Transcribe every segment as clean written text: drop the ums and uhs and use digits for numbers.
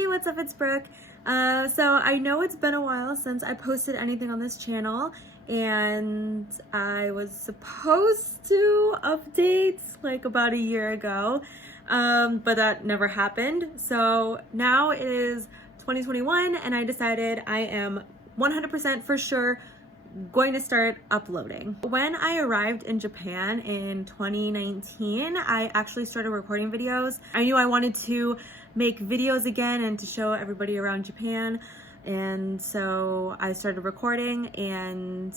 everybody, what's up? It's Brooke. So I know it's been a while since I posted anything on this channel, and I was supposed to update like about a year ago, but that never happened. So now it is 2021 and I decided I am 100% for sure going to start uploading. When I arrived in Japan in 2019, I actually started recording videos. I knew I wanted to make videos again and to show everybody around Japan, and so I started recording, and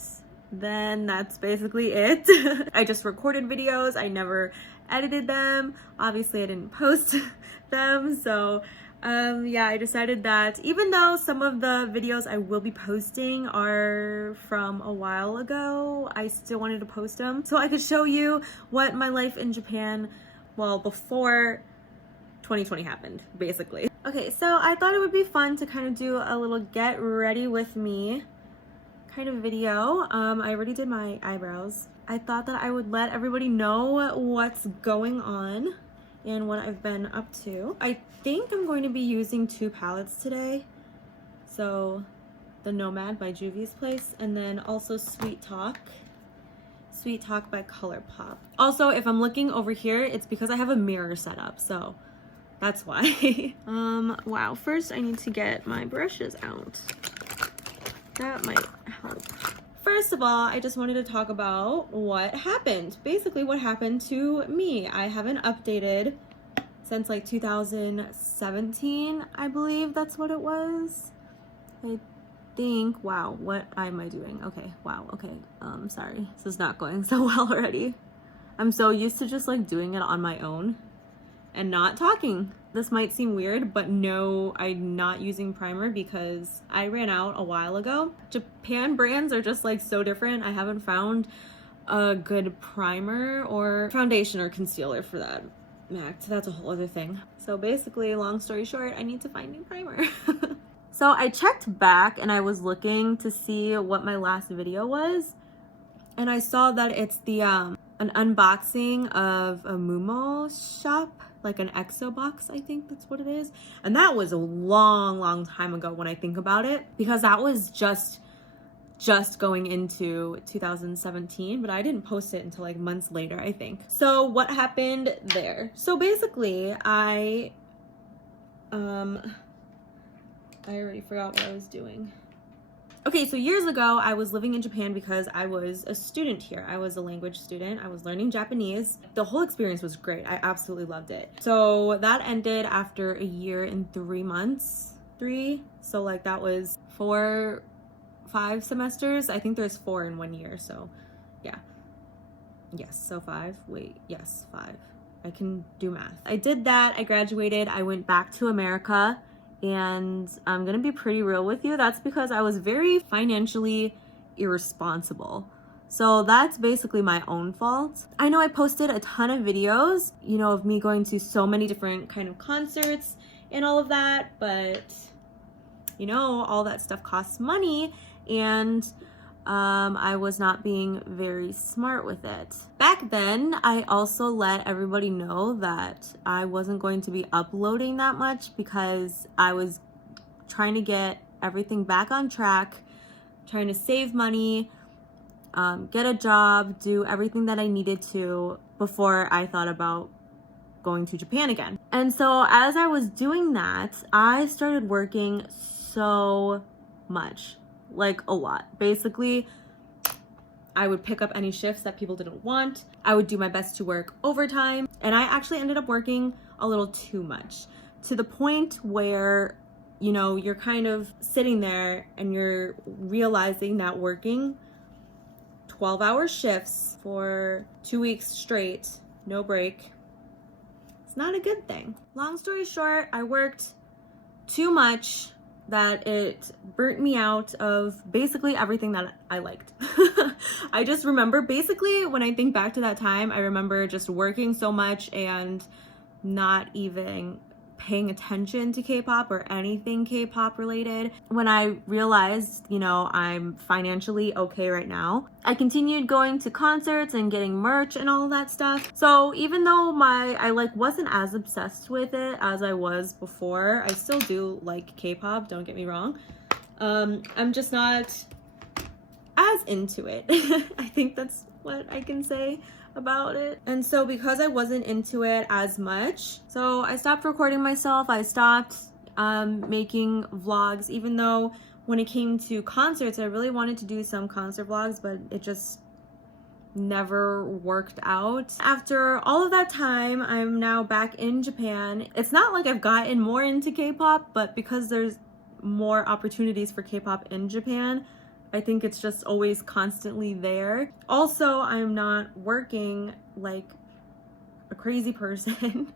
then that's basically it. I just recorded videos. I never edited them. Obviously I didn't post them, so yeah, I decided that even though some of the videos I will be posting are from a while ago, I still wanted to post them so I could show you what my life in Japan, well, before 2020 happened, basically. Okay, so I thought it would be fun to kind of do a little get ready with me kind of video. I already did my eyebrows. I thought that I would let everybody know what's going on and what I've been up to. I think I'm going to be using two palettes today. So the Nomad by Juvia's Place, and then also Sweet Talk by ColourPop. Also, if I'm looking over here, it's because I have a mirror set up, so that's why. Wow, first I need to get my brushes out. That might help. First of all, I just wanted to talk about what happened. Basically what happened to me. I haven't updated since like 2017, I believe that's what it was. I think, wow, what am I doing? Okay, wow, okay. Sorry, this is not going so well already. I'm so used to just like doing it on my own and not talking. This might seem weird, but no, I'm not using primer because I ran out a while ago. Japan brands are just like so different. I haven't found a good primer or foundation or concealer for that max. That's a whole other thing. So basically, long story short, I need to find new primer. So I checked back and I was looking to see what my last video was, and I saw that it's the an unboxing of a Mumo shop, like an EXO box, I think that's what it is. And that was a long time ago when I think about it, because that was just going into 2017, but I didn't post it until like months later, I think. So what happened there? So basically I already forgot what I was doing. Okay, so years ago, I was living in Japan because I was a student here. I was a language student. I was learning Japanese. The whole experience was great. I absolutely loved it. So that ended after a year and 3 months. So like that was 5 semesters. I think there's 4 in 1 year, so yeah. Yes, so 5. Wait, yes, 5. I can do math. I did that. I graduated. I went back to America. And I'm gonna be pretty real with you. That's because I was very financially irresponsible. So that's basically my own fault. I know I posted a ton of videos, you know, of me going to so many different kind of concerts and all of that, but you know, all that stuff costs money, and I was not being very smart with it. Back then, I also let everybody know that I wasn't going to be uploading that much because I was trying to get everything back on track, trying to save money, get a job, do everything that I needed to before I thought about going to Japan again. And so as I was doing that, I started working so much. Like a lot. Basically, I would pick up any shifts that people didn't want. I would do my best to work overtime, and I actually ended up working a little too much, to the point where, you know, you're kind of sitting there and you're realizing that working 12-hour shifts for 2 weeks straight, no break, it's not a good thing. Long story short, I worked too much that it burnt me out of basically everything that I liked. I just remember, basically, when I think back to that time, I remember just working so much and not even paying attention to K-pop or anything K-pop related. When I realized, you know, I'm financially okay right now, I continued going to concerts and getting merch and all of that stuff. So even though I wasn't as obsessed with it as I was before, I still do like K-pop, don't get me wrong. I'm just not as into it. I think that's what I can say about it. And so because I wasn't into it as much, so I stopped recording myself. I stopped making vlogs, even though when it came to concerts, I really wanted to do some concert vlogs, but it just never worked out. After all of that time, I'm now back in Japan. It's not like I've gotten more into K-pop, but because there's more opportunities for K-pop in Japan, I think it's just always constantly there. Also, I'm not working like a crazy person.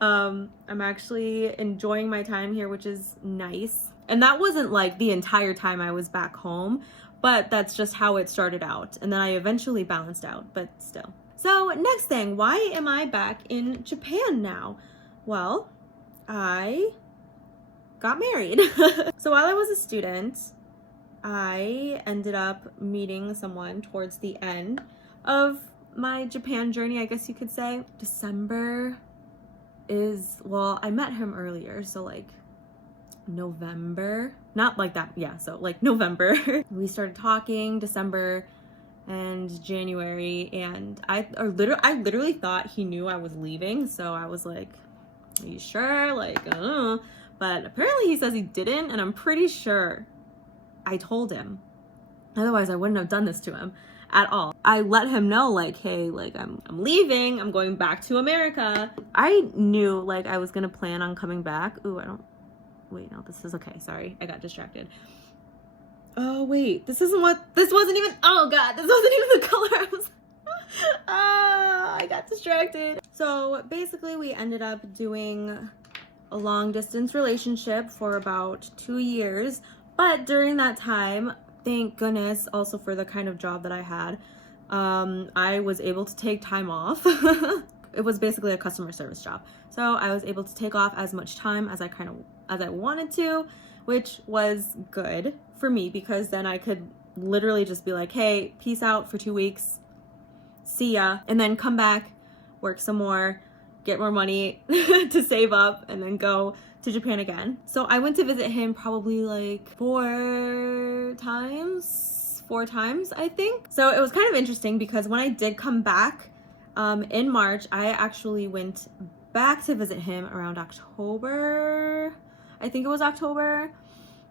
I'm actually enjoying my time here, which is nice. And that wasn't like the entire time I was back home, but that's just how it started out. And then I eventually balanced out, but still. So next thing, why am I back in Japan now? Well, I got married. So while I was a student, I ended up meeting someone towards the end of my Japan journey, I guess you could say. December is, well, I met him earlier, so like November, not like that, yeah, so like November. We started talking December and January, and I literally thought he knew I was leaving, so I was like, are you sure? Like, but apparently he says he didn't, and I'm pretty sure I told him. Otherwise, I wouldn't have done this to him at all. I let him know, like, hey, like, I'm leaving. I'm going back to America. I knew, like, I was gonna plan on coming back. Ooh, wait, no, this is okay. Sorry, I got distracted. Oh, wait, this wasn't even, oh God, this wasn't even the color I was, I got distracted. So basically, we ended up doing a long distance relationship for about 2 years. But during that time, thank goodness, also for the kind of job that I had, I was able to take time off. It was basically a customer service job. So I was able to take off as much time as I wanted to, which was good for me because then I could literally just be like, hey, peace out for 2 weeks, see ya, and then come back, work some more, get more money to save up, and then go to Japan again. So I went to visit him probably like four times, I think. So it was kind of interesting because when I did come back in March, I actually went back to visit him around October. I think it was October.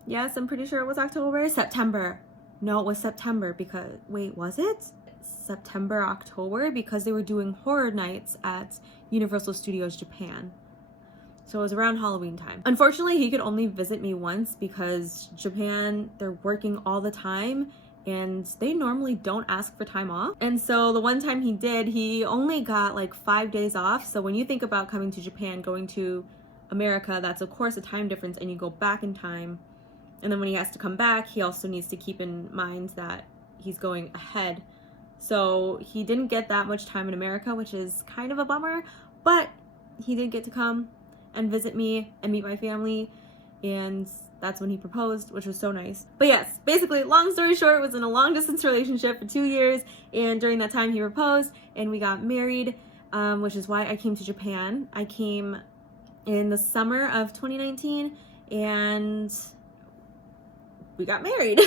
Yes, I'm pretty sure it was October. September. No, it was September because, wait, was it? September, October, because they were doing horror nights at Universal Studios Japan. So it was around Halloween time. Unfortunately, he could only visit me once because Japan, they're working all the time and they normally don't ask for time off. And so the one time he did, he only got like 5 days off. So when you think about coming to Japan, going to America, that's of course a time difference and you go back in time. And then when he has to come back, he also needs to keep in mind that he's going ahead. So he didn't get that much time in America, which is kind of a bummer, but he did get to come and visit me and meet my family, and that's when he proposed, which was so nice. But yes, basically, long story short, was in a long distance relationship for 2 years, and during that time he proposed and we got married, which is why I came to Japan. I came in the summer of 2019 and we got married.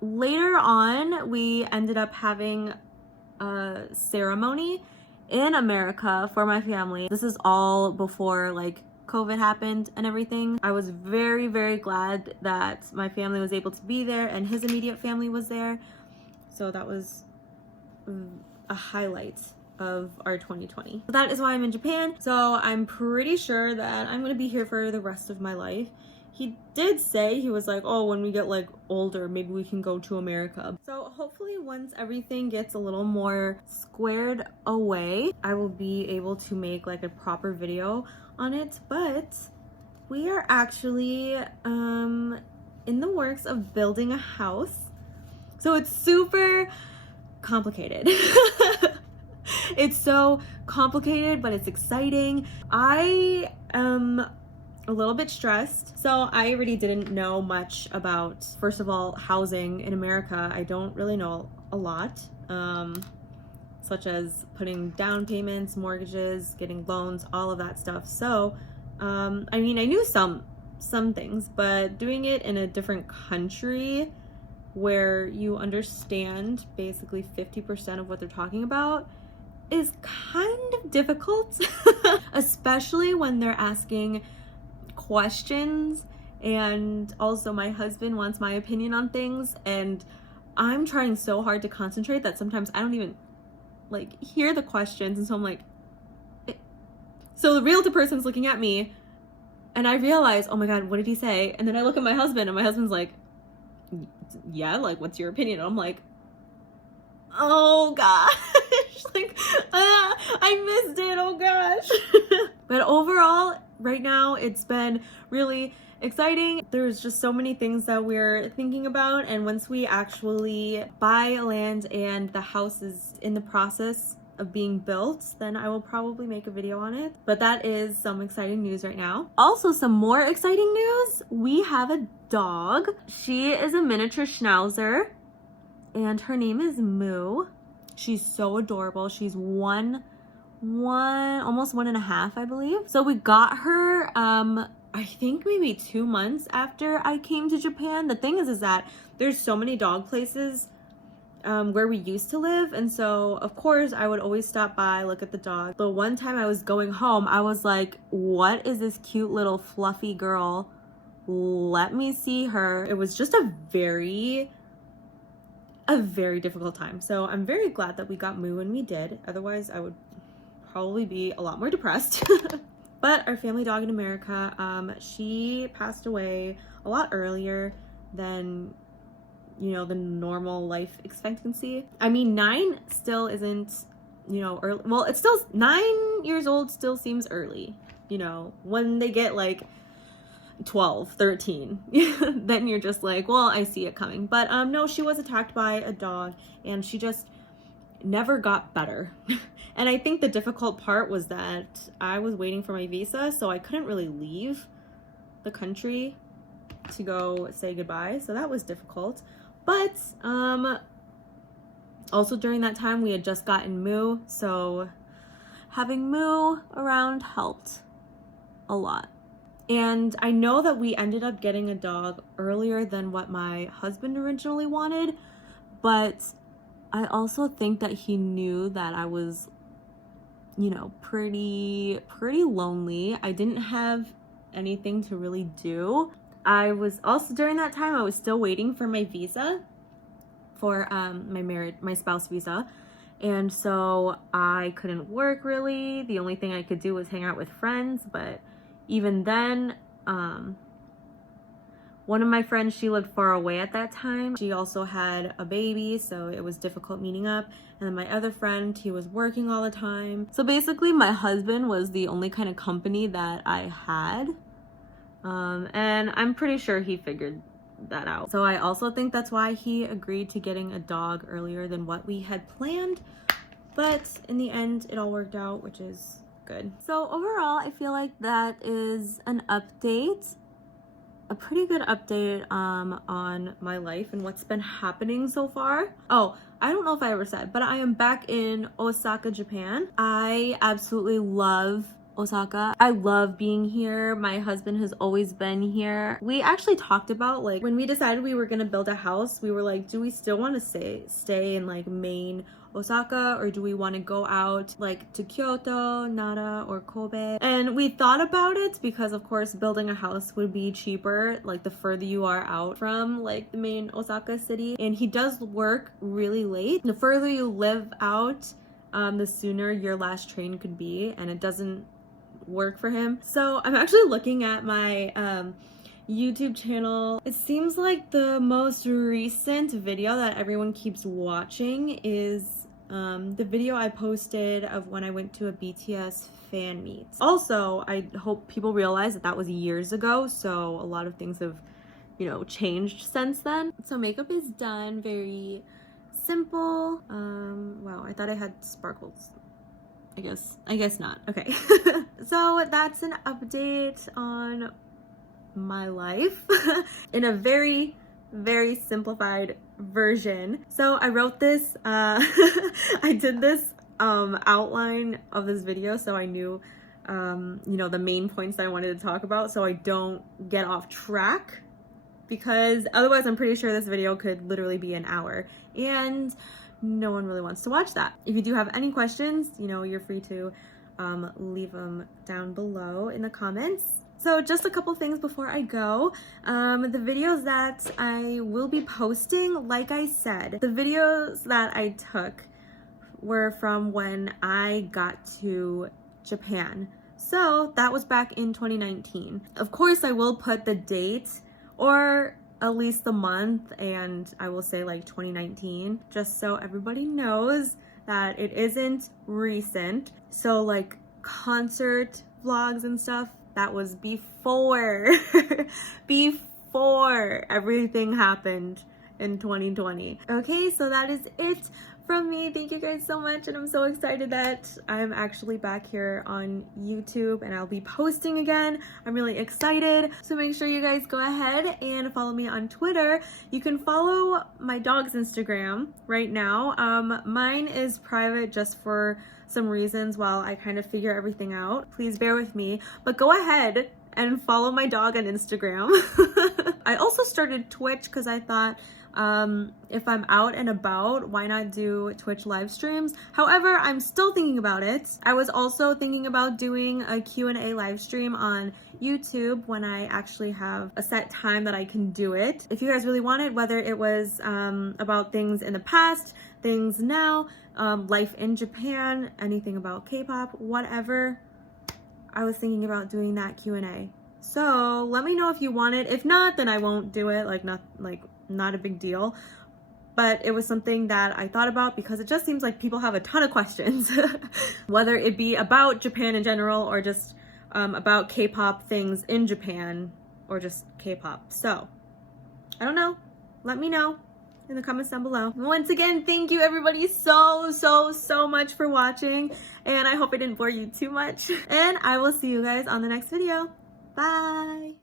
Later on, we ended up having a ceremony in America for my family. This is all before like COVID happened and everything. I was very, very glad that my family was able to be there and his immediate family was there. So that was a highlight of our 2020. So that is why I'm in Japan. So I'm pretty sure that I'm gonna be here for the rest of my life. He did say, he was like, oh, when we get like older, maybe we can go to America. So hopefully once everything gets a little more squared away, I will be able to make like a proper video on it. But we are actually in the works of building a house. So it's super complicated. It's so complicated, but it's exciting. I A little bit stressed. So I already didn't know much about, first of all, housing in America. I don't really know a lot, such as putting down payments, mortgages, getting loans, all of that stuff. So, I mean, I knew some things, but doing it in a different country where you understand basically 50% of what they're talking about is kind of difficult, especially when they're asking questions. And also my husband wants my opinion on things, and I'm trying so hard to concentrate that sometimes I don't even like hear the questions, and so I'm like, eh. So the realtor person's looking at me and I realize, oh my god, what did he say? And then I look at my husband and my husband's like, yeah, like, what's your opinion? And I'm like, oh gosh, like, I missed it, oh gosh. But overall, right now, it's been really exciting. There's just so many things that we're thinking about, and once we actually buy land and the house is in the process of being built, then I will probably make a video on it. But that is some exciting news right now. Also, some more exciting news. We have a dog. She is a miniature schnauzer and her name is Moo. She's so adorable. She's almost 1.5, I believe. So we got her I think maybe 2 months after I came to Japan. The thing is that there's so many dog places where we used to live, and so of course I would always stop by, look at the dog. But one time I was going home, I was like, what is this cute little fluffy girl? Let me see her. It was just a very difficult time. So I'm very glad that we got Moo when we did. Otherwise I would probably be a lot more depressed. But our family dog in America, she passed away a lot earlier than, you know, the normal life expectancy. I mean, 9 still isn't, you know, early. Well, it's still 9 years old still seems early, you know. When they get like 12, 13, then you're just like, well, I see it coming. But no, she was attacked by a dog and she just never got better. And I think the difficult part was that I was waiting for my visa, so I couldn't really leave the country to go say goodbye. So that was difficult. But also during that time we had just gotten Moo, so having Moo around helped a lot. And I know that we ended up getting a dog earlier than what my husband originally wanted, but I also think that he knew that I was, you know, pretty lonely. I didn't have anything to really do. I was also, during that time, I was still waiting for my visa, for my spouse visa. And so I couldn't work really. The only thing I could do was hang out with friends, but even then, one of my friends, she lived far away at that time. She also had a baby, so it was difficult meeting up. And then my other friend, he was working all the time. So basically my husband was the only kind of company that I had. And I'm pretty sure he figured that out. So I also think that's why he agreed to getting a dog earlier than what we had planned. But in the end, it all worked out, which is good. So overall, I feel like that is an update, a pretty good update on my life and what's been happening so far. Oh, I don't know if I ever said, but I am back in Osaka, Japan. I absolutely love Osaka. I love being here. My husband has always been here. We actually talked about, like, when we decided we were gonna build a house, we were like, do we still want to stay in like main Osaka, or do we want to go out like to Kyoto, Nara, or Kobe? And we thought about it because of course building a house would be cheaper like the further you are out from like the main Osaka city, and he does work really late. The further you live out, the sooner your last train could be, and it doesn't work for him. So I'm actually looking at my YouTube channel. It seems like the most recent video that everyone keeps watching is the video I posted of when I went to a BTS fan meet. Also, I hope people realize that that was years ago, so a lot of things have, you know, changed since then. So makeup is done, very simple. Wow, I thought I had sparkles I guess not. Okay. So that's an update on my life in a very, very simplified version. So I wrote this, I did this outline of this video so I knew you know, the main points that I wanted to talk about so I don't get off track, because otherwise I'm pretty sure this video could literally be an hour and no one really wants to watch that. If you do have any questions, you know, you're free to leave them down below in the comments. So just a couple things before I go. The videos that I will be posting, like I said, the videos that I took were from when I got to Japan. So that was back in 2019. Of course, I will put the date or at least the month, and I will say like 2019, just so everybody knows that it isn't recent. So like concert vlogs and stuff, that was before before everything happened in 2020. Okay, so that is it from me. Thank you guys so much, and I'm so excited that I'm actually back here on YouTube and I'll be posting again. I'm really excited. So make sure you guys go ahead and follow me on Twitter. You can follow my dog's Instagram right now. Mine is private just for some reasons while I kind of figure everything out. Please bear with me, but go ahead and follow my dog on Instagram. I also started Twitch because I thought if I'm out and about, why not do Twitch live streams? However, I'm still thinking about it. I was also thinking about doing a Q&A live stream on YouTube when I actually have a set time that I can do it. If you guys really want it, whether it was about things in the past, things now, life in Japan, anything about K-pop, whatever, I was thinking about doing that Q&A. So let me know if you want it. If not, then I won't do it. Not a big deal. But it was something that I thought about because it just seems like people have a ton of questions, whether it be about Japan in general or just about K-pop things in Japan or just K-pop. So I don't know. Let me know in the comments down below. Once again, thank you everybody so much for watching, and I hope I didn't bore you too much. And I will see you guys on the next video. Bye!